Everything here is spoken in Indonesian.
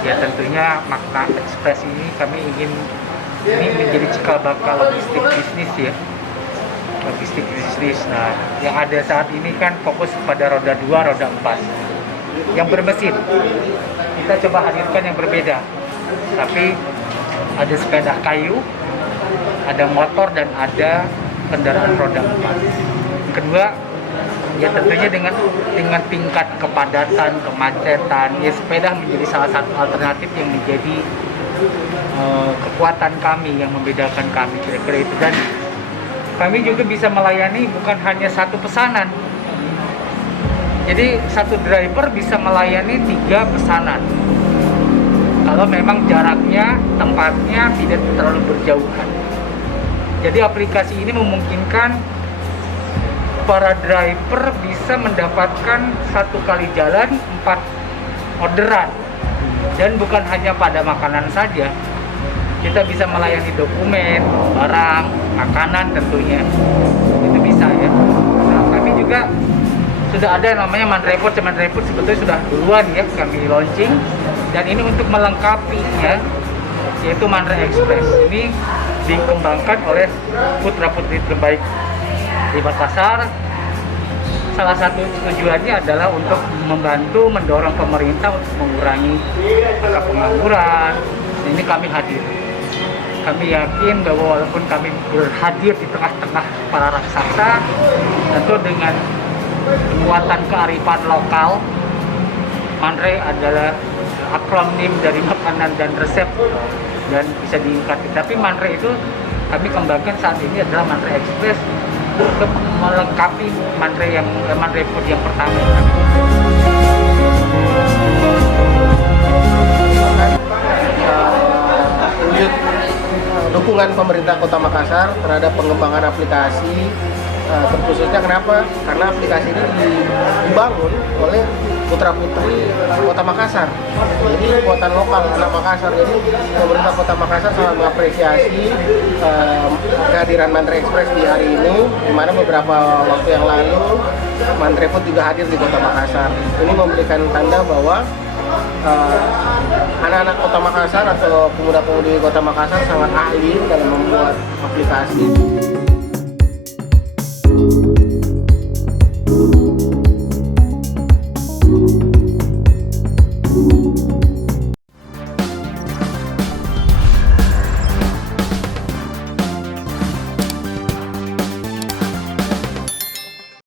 Ya tentunya makna ekspres ini kami ingin ini menjadi cikal bakal logistik bisnis ya. Logistik bisnis. Nah, yang ada saat ini kan fokus pada roda 2, roda 4 yang bermesin. Kita coba hadirkan yang berbeda. Tapi ada sepeda kayu, ada motor dan ada kendaraan roda 4. Kedua, ya tentunya dengan tingkat kepadatan, kemacetan, ya sepeda menjadi salah satu alternatif yang menjadi kekuatan kami, yang membedakan kami kira-kira itu. Dan kami juga bisa melayani bukan hanya satu pesanan. Jadi satu driver bisa melayani 3 pesanan. Kalau memang jaraknya, tempatnya tidak terlalu berjauhan. Jadi aplikasi ini memungkinkan para driver bisa mendapatkan satu kali jalan 4 orderan. Dan bukan hanya pada makanan saja, kita bisa melayani dokumen, barang, makanan tentunya. Itu bisa ya. Nah, kami juga sudah ada yang namanya Mandrepot. Mandrepot sebetulnya sudah duluan ya kami launching. Dan ini untuk melengkapinya, yaitu Mandre Express. Ini dikembangkan oleh putra-putri terbaik di Makassar. Salah satu tujuannya adalah untuk membantu mendorong pemerintah untuk mengurangi angka pengangguran. Ini kami hadir. Kami yakin bahwa walaupun kami berhadir di tengah-tengah para raksasa, tentu dengan kekuatan kearifan lokal, Mandre adalah akronim dari makanan dan resep dan bisa diingkati. Tapi Mandre itu kami kembangkan saat ini adalah Mandre Express untuk melengkapi Mandre Food yang pertama. Wujud dukungan pemerintah Kota Makassar terhadap pengembangan aplikasi, terkhususnya kenapa? Karena aplikasi ini dibangun oleh putra-putri Kota Makassar. Jadi kekuatan lokal anak Makassar. Jadi pemerintah Kota Makassar sangat mengapresiasi kehadiran Mandre Express di hari ini, di mana beberapa waktu yang lalu Mandre Food juga hadir di Kota Makassar. Ini memberikan tanda bahwa anak-anak Kota Makassar atau pemuda-pemudi Kota Makassar sangat ahli dalam membuat aplikasi.